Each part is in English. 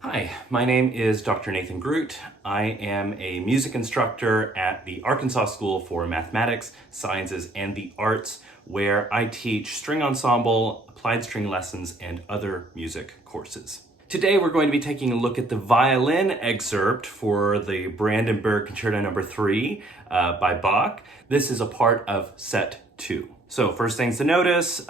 Hi, my name is Dr. Nathan Groot. I am a music instructor at the Arkansas School for Mathematics, Sciences, and the Arts, where I teach string ensemble, applied string lessons, and other music courses. Today we're going to be taking a look at the violin excerpt for the Brandenburg Concerto No. 3 by Bach. This is a part of set 2. So first things to notice,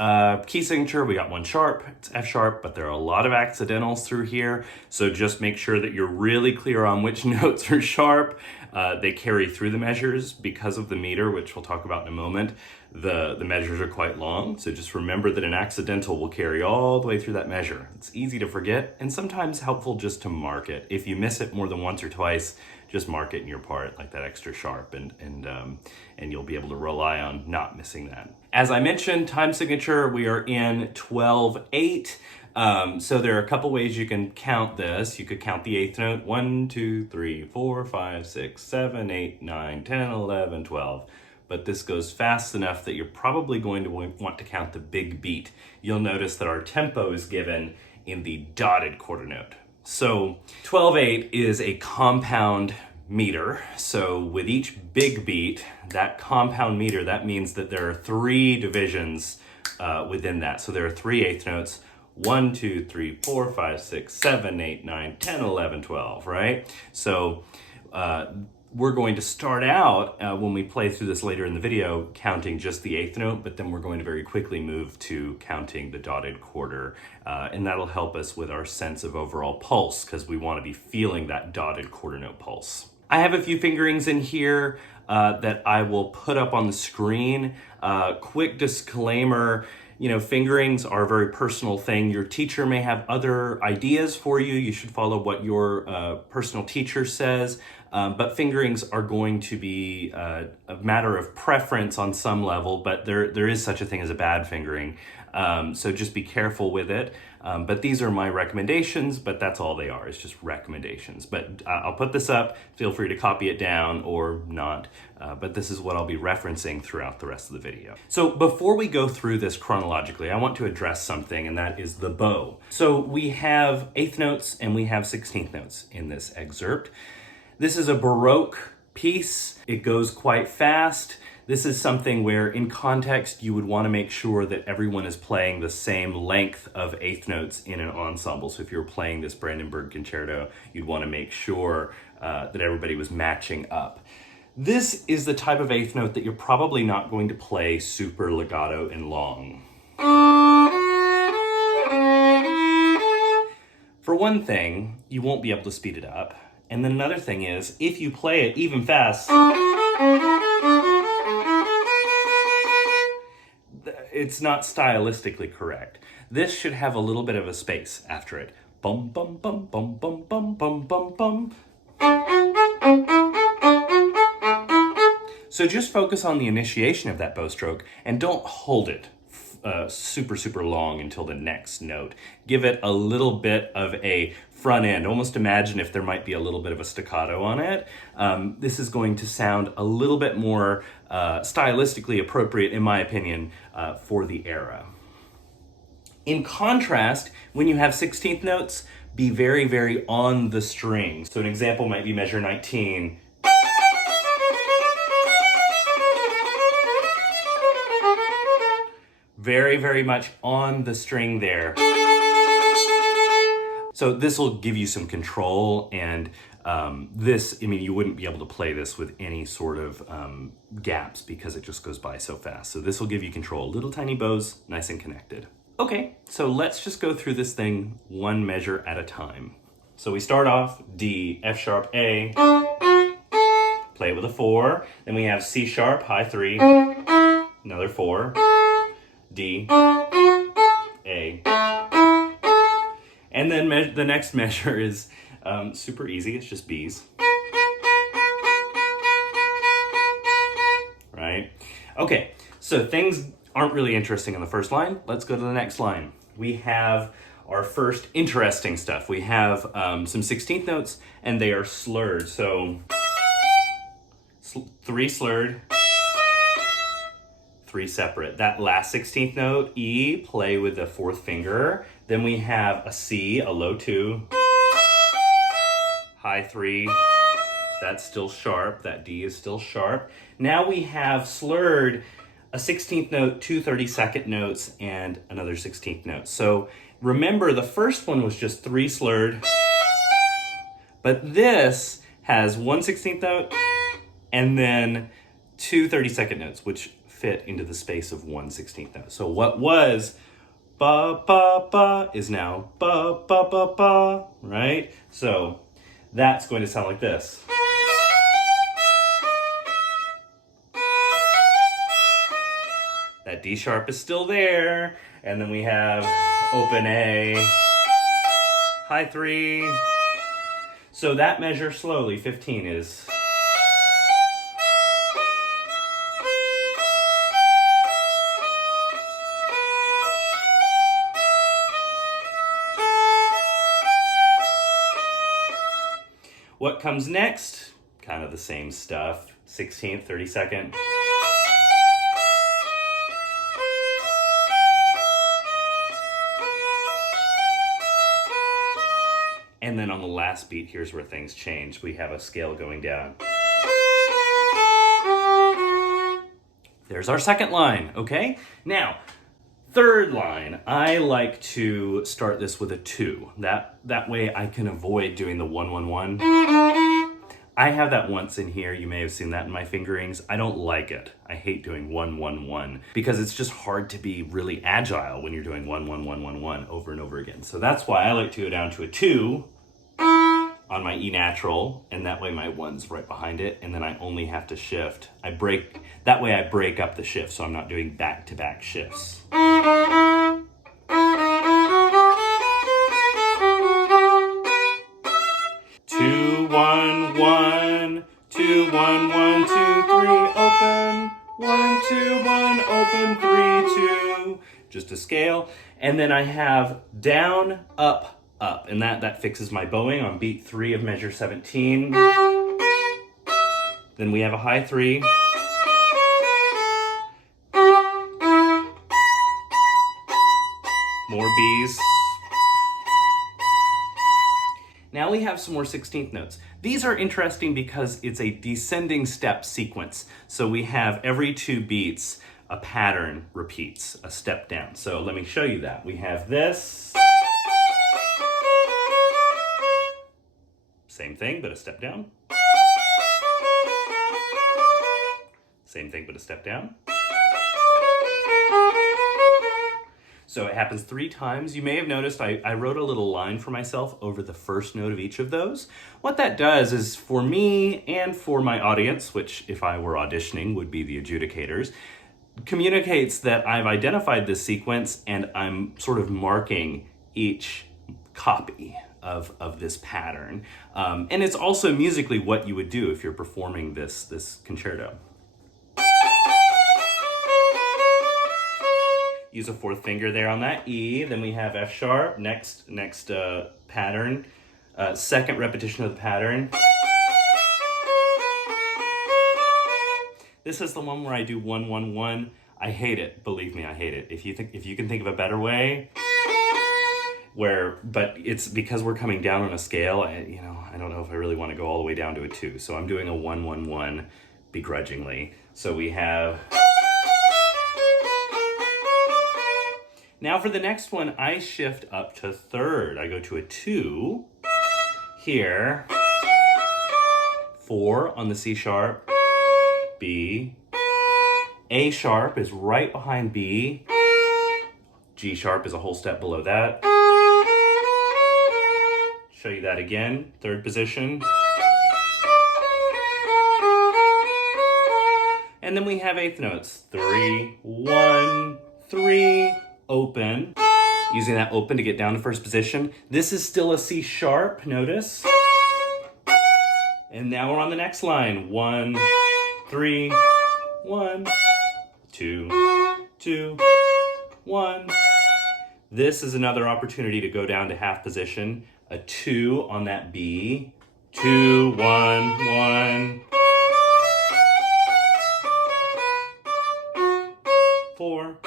key signature, we got one sharp, it's F sharp, but there are a lot of accidentals through here. So just make sure that you're really clear on which notes are sharp. They carry through the measures because of the meter, which we'll talk about in a moment. The measures are quite long, so just remember that an accidental will carry all the way through that measure. It's easy to forget and sometimes helpful just to mark it. If you miss it more than once or twice, just mark it in your part, like that extra sharp, and you'll be able to rely on not missing that. As I mentioned, time signature, we are in 12/8. So there are a couple ways you can count this. You could count the eighth note, 1, 2, 3, 4, 5, 6, 7, 8, 9, 10, 11, 12. But this goes fast enough that you're probably going to want to count the big beat. You'll notice that our tempo is given in the dotted quarter note. So 12/8 is a compound meter. So with each big beat, that compound meter, that means that there are 3 divisions within that. So there are 3 eighth notes, 1, 2, 3, 4, 5, 6, 7, 8, 9, 10, 11, 12, right? So we're going to start out, when we play through this later in the video, counting just the eighth note, but then we're going to very quickly move to counting the dotted quarter, and that'll help us with our sense of overall pulse, because we want to be feeling that dotted quarter note pulse. I have a few fingerings in here that I will put up on the screen. Quick disclaimer, you know, fingerings are a very personal thing. Your teacher may have other ideas for you. You should follow what your personal teacher says. But fingerings are going to be a matter of preference on some level, but there is such a thing as a bad fingering. So just be careful with it. But these are my recommendations, but that's all they are. It's just recommendations. But I'll put this up. Feel free to copy it down or not. But this is what I'll be referencing throughout the rest of the video. So before we go through this chronologically, I want to address something, and that is the bow. So we have eighth notes and we have 16th notes in this excerpt. This is a Baroque piece. It goes quite fast. This is something where in context you would want to make sure that everyone is playing the same length of eighth notes in an ensemble. So if you're playing this Brandenburg Concerto, you'd want to make sure that everybody was matching up. This is the type of eighth note that you're probably not going to play super legato and long. For one thing, you won't be able to speed it up. And then another thing is, if you play it even fast, it's not stylistically correct. This should have a little bit of a space after it. Bum, bum, bum, bum, bum, bum, bum, bum, bum. So just focus on the initiation of that bow stroke and don't hold it super long until the next note. Give it a little bit of a front end. Almost imagine if there might be a little bit of a staccato on it. This is going to sound a little bit more stylistically appropriate, in my opinion, for the era. In contrast, when you have 16th notes, be very on the string. So an example might be measure 19. Very much on the string there. So this will give you some control, and you wouldn't be able to play this with any sort of gaps because it just goes by so fast. So this will give you control. Little tiny bows, nice and connected. Okay, so let's just go through this thing one measure at a time. So we start off D, F sharp, A, play it with a 4. Then we have C sharp, high 3, another 4, D, A. And then the next measure is super easy, it's just B's. Right? Okay, so things aren't really interesting on the first line. Let's go to the next line. We have our first interesting stuff. We have some 16th notes, and they are slurred. So 3 slurred, 3 separate. That last 16th note, E, play with the 4th finger. Then we have a C, a low 2, high 3. That's still sharp. That D is still sharp. Now we have slurred a 16th note, 2 32nd notes, and another 16th note. So remember, the first one was just 3 slurred, but this has 1 16th note and then 2 32nd notes, which fit into the space of 1 16th note. So what was ba ba ba is now ba ba ba ba, right? So that's going to sound like this. That D sharp is still there, and then we have open A, high 3. So that measure slowly, 15 is. What comes next? Kind of the same stuff. 16th, 32nd. And then on the last beat, here's where things change. We have a scale going down. There's our second line, okay? Now, third line, I like to start this with a 2. That way I can avoid doing the 1 1 1. I have that once in here. You may have seen that in my fingerings. I don't like it. I hate doing 1 1 1 because it's just hard to be really agile when you're doing 1 1 1 1 1 over and over again. So that's why I like to go down to a 2 on my E natural, and that way my 1's right behind it, and then I only have to shift. That way I break up the shift, so I'm not doing back-to-back shifts. 2 1 1, 2 1 1 2 3 open, 1 2 1 open, 3 2. Just a scale, and then I have down up up, and that fixes my bowing on beat 3 of measure 17. Then we have a high 3. More B's. Now we have some more 16th notes. These are interesting because it's a descending step sequence. So we have every 2 beats, a pattern repeats, a step down. So let me show you that. We have this. Same thing, but a step down. Same thing, but a step down. So it happens 3 times. You may have noticed I wrote a little line for myself over the first note of each of those. What that does is, for me and for my audience, which if I were auditioning would be the adjudicators, communicates that I've identified this sequence and I'm sort of marking each copy of this pattern. And it's also musically what you would do if you're performing this concerto. Use a 4th finger there on that E. Then we have F sharp, next pattern, second repetition of the pattern. This is the one where I do 1 1 1. I hate it. Believe me, I hate it. If you can think of a better way, but it's because we're coming down on a scale. I don't know if I really want to go all the way down to a 2. So I'm doing a 1 1 1 begrudgingly. So we have. Now for the next one, I shift up to 3rd. I go to a 2 here, 4 on the C sharp, B, A sharp is right behind B, G sharp is a whole step below that, Show you that again, third position. And then we have eighth notes. 3, 1, 3, open. Using that open to get down to first position. This is still a C sharp, notice. And now we're on the next line. 1, 3, 1, 2, 2, 1. This is another opportunity to go down to half position. A 2 on that B. 2, 1, 1. 4.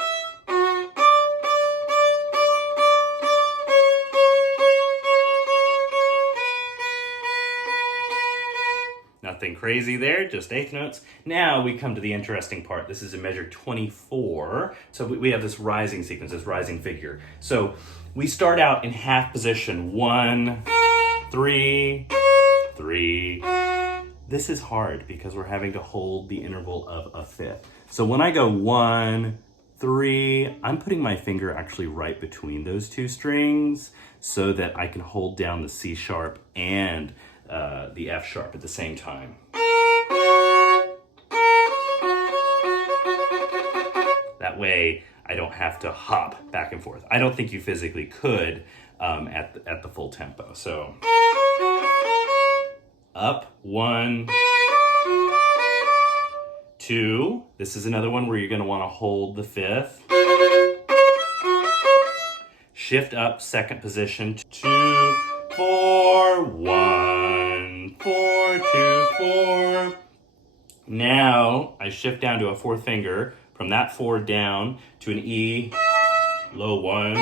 Nothing crazy there, just eighth notes. Now we come to the interesting part. This is in measure 24. So we have this rising sequence, this rising figure. So we start out in half position. 1, 3, 3. This is hard because we're having to hold the interval of a fifth. So when I go 1, 3, I'm putting my finger actually right between those two strings so that I can hold down the C sharp and the F sharp at the same time. That way I don't have to hop back and forth. I don't think you physically could at the full tempo. So up, 1, 2. This is another one where you're going to want to hold the fifth. Shift up, second position, 2, 4, 1, 4, 2, 4. Now I shift down to a fourth finger, from that 4 down to an E, low 1.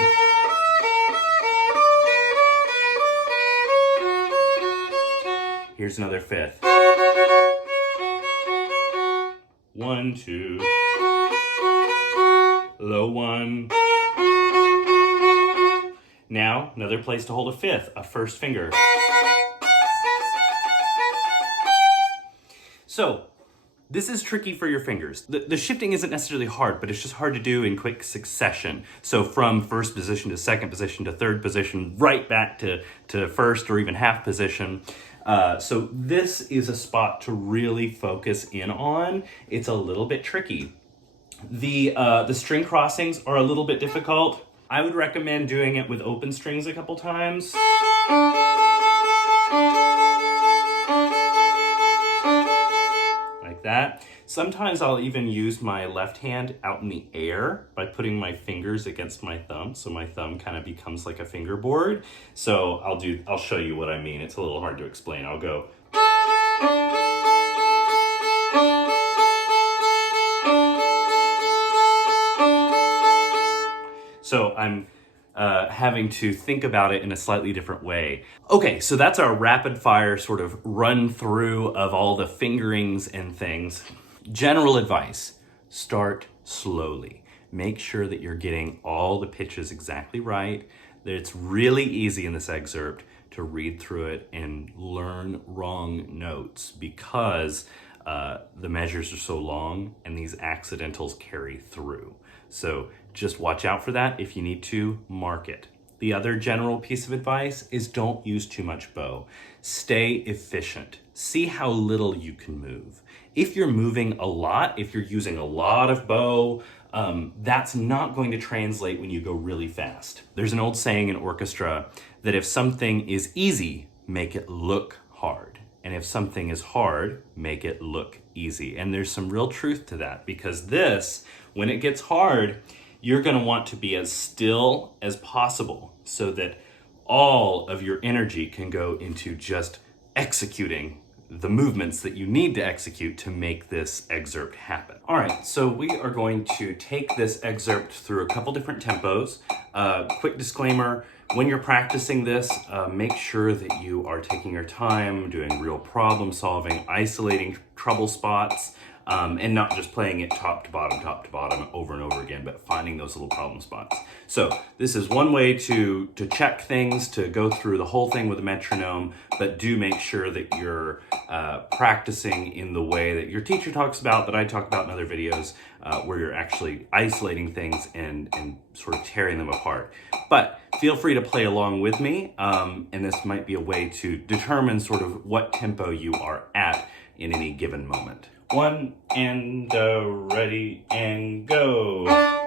Here's another fifth. 1, 2, low 1. Now, another place to hold a fifth, a first finger. So, this is tricky for your fingers. The shifting isn't necessarily hard, but it's just hard to do in quick succession. So from first position to second position to third position, right back to first or even half position. So this is a spot to really focus in on. It's a little bit tricky. The string crossings are a little bit difficult. I would recommend doing it with open strings a couple times. Like that. Sometimes I'll even use my left hand out in the air by putting my fingers against my thumb, so my thumb kind of becomes like a fingerboard. So I'll show you what I mean. It's a little hard to explain. I'll go. So I'm having to think about it in a slightly different way. Okay, so that's our rapid fire sort of run through of all the fingerings and things. General advice, start slowly. Make sure that you're getting all the pitches exactly right. That it's really easy in this excerpt to read through it and learn wrong notes because the measures are so long and these accidentals carry through. So just watch out for that. If you need to, mark it. The other general piece of advice is don't use too much bow. Stay efficient. See how little you can move. If you're moving a lot, if you're using a lot of bow, that's not going to translate when you go really fast. There's an old saying in orchestra that if something is easy, make it look hard. And if something is hard, make it look easy. And there's some real truth to that because this, when it gets hard, you're going to want to be as still as possible so that all of your energy can go into just executing the movements that you need to execute to make this excerpt happen. All right, so we are going to take this excerpt through a couple different tempos. Quick disclaimer, when you're practicing this, make sure that you are taking your time, doing real problem solving, isolating trouble spots, and not just playing it top to bottom over and over again, but finding those little problem spots. So this is one way to check things, to go through the whole thing with a metronome, but do make sure that you're practicing in the way that your teacher talks about, that I talk about in other videos, where you're actually isolating things and sort of tearing them apart. But Feel free to play along with me, and this might be a way to determine sort of what tempo you are at in any given moment. 1 and ready and go.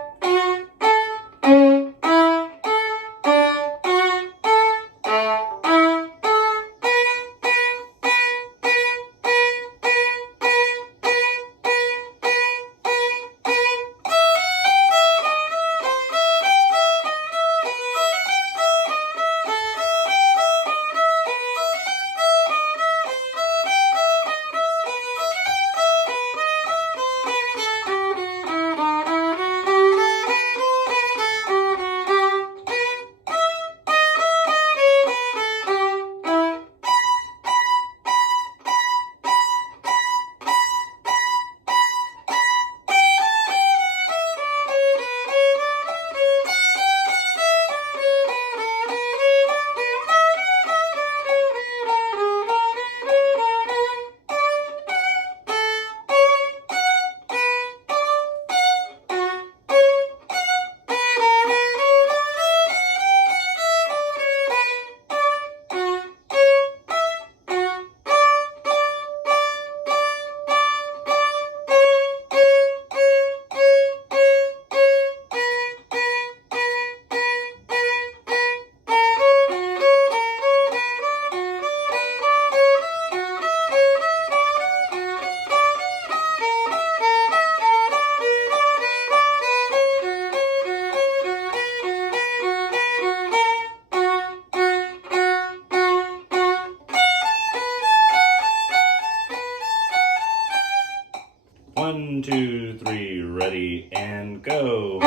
One, two, three, ready and go.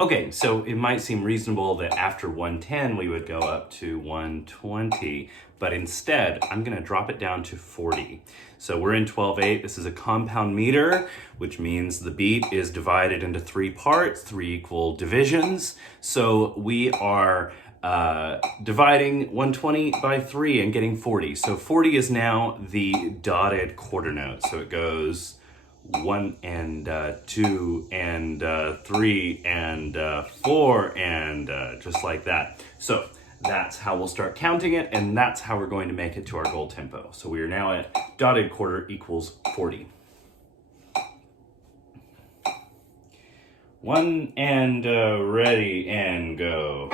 Okay, so it might seem reasonable that after 110 we would go up to 120, but instead I'm gonna drop it down to 40. So we're in 12/8, this is a compound meter, which means the beat is divided into 3 parts, 3 equal divisions. So we are dividing 120 by 3 and getting 40. So 40 is now the dotted quarter note. So it goes 1 and 2 and 3 and 4 and just like that. So that's how we'll start counting it, and that's how we're going to make it to our goal tempo. So we are now at dotted quarter equals 40. 1 and ready and go.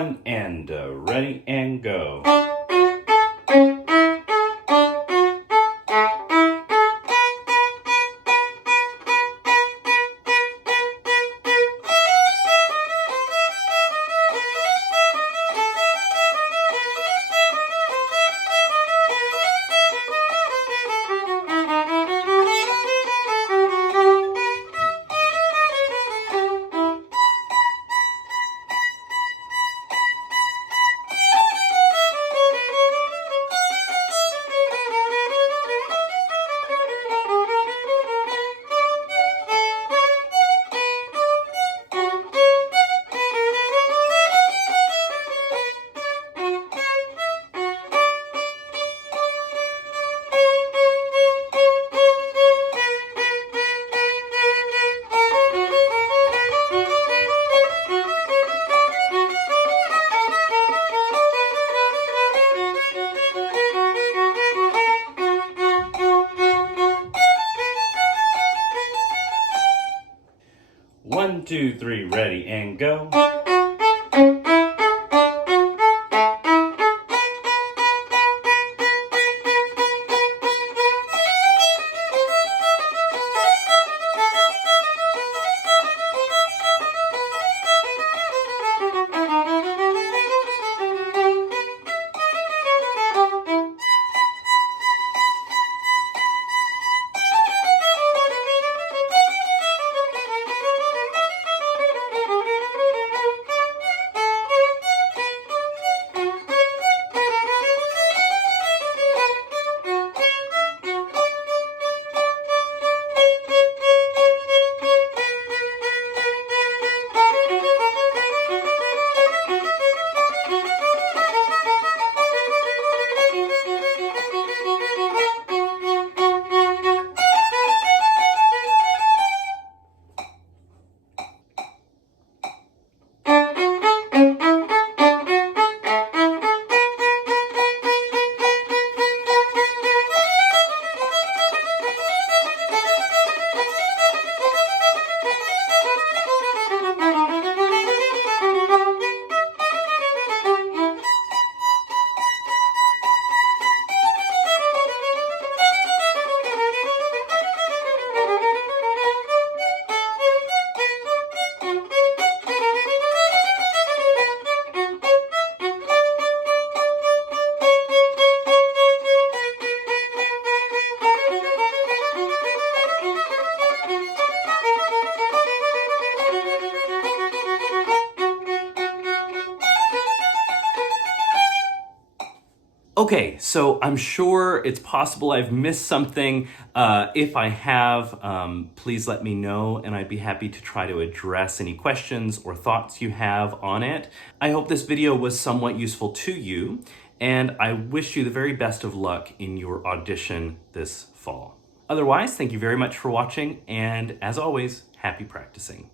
one, and ready, and go. One, two, three, ready, and go. Okay, so I'm sure it's possible I've missed something. If I have, please let me know, and I'd be happy to try to address any questions or thoughts you have on it. I hope this video was somewhat useful to you, and I wish you the very best of luck in your audition this fall. Otherwise, thank you very much for watching, and as always, happy practicing.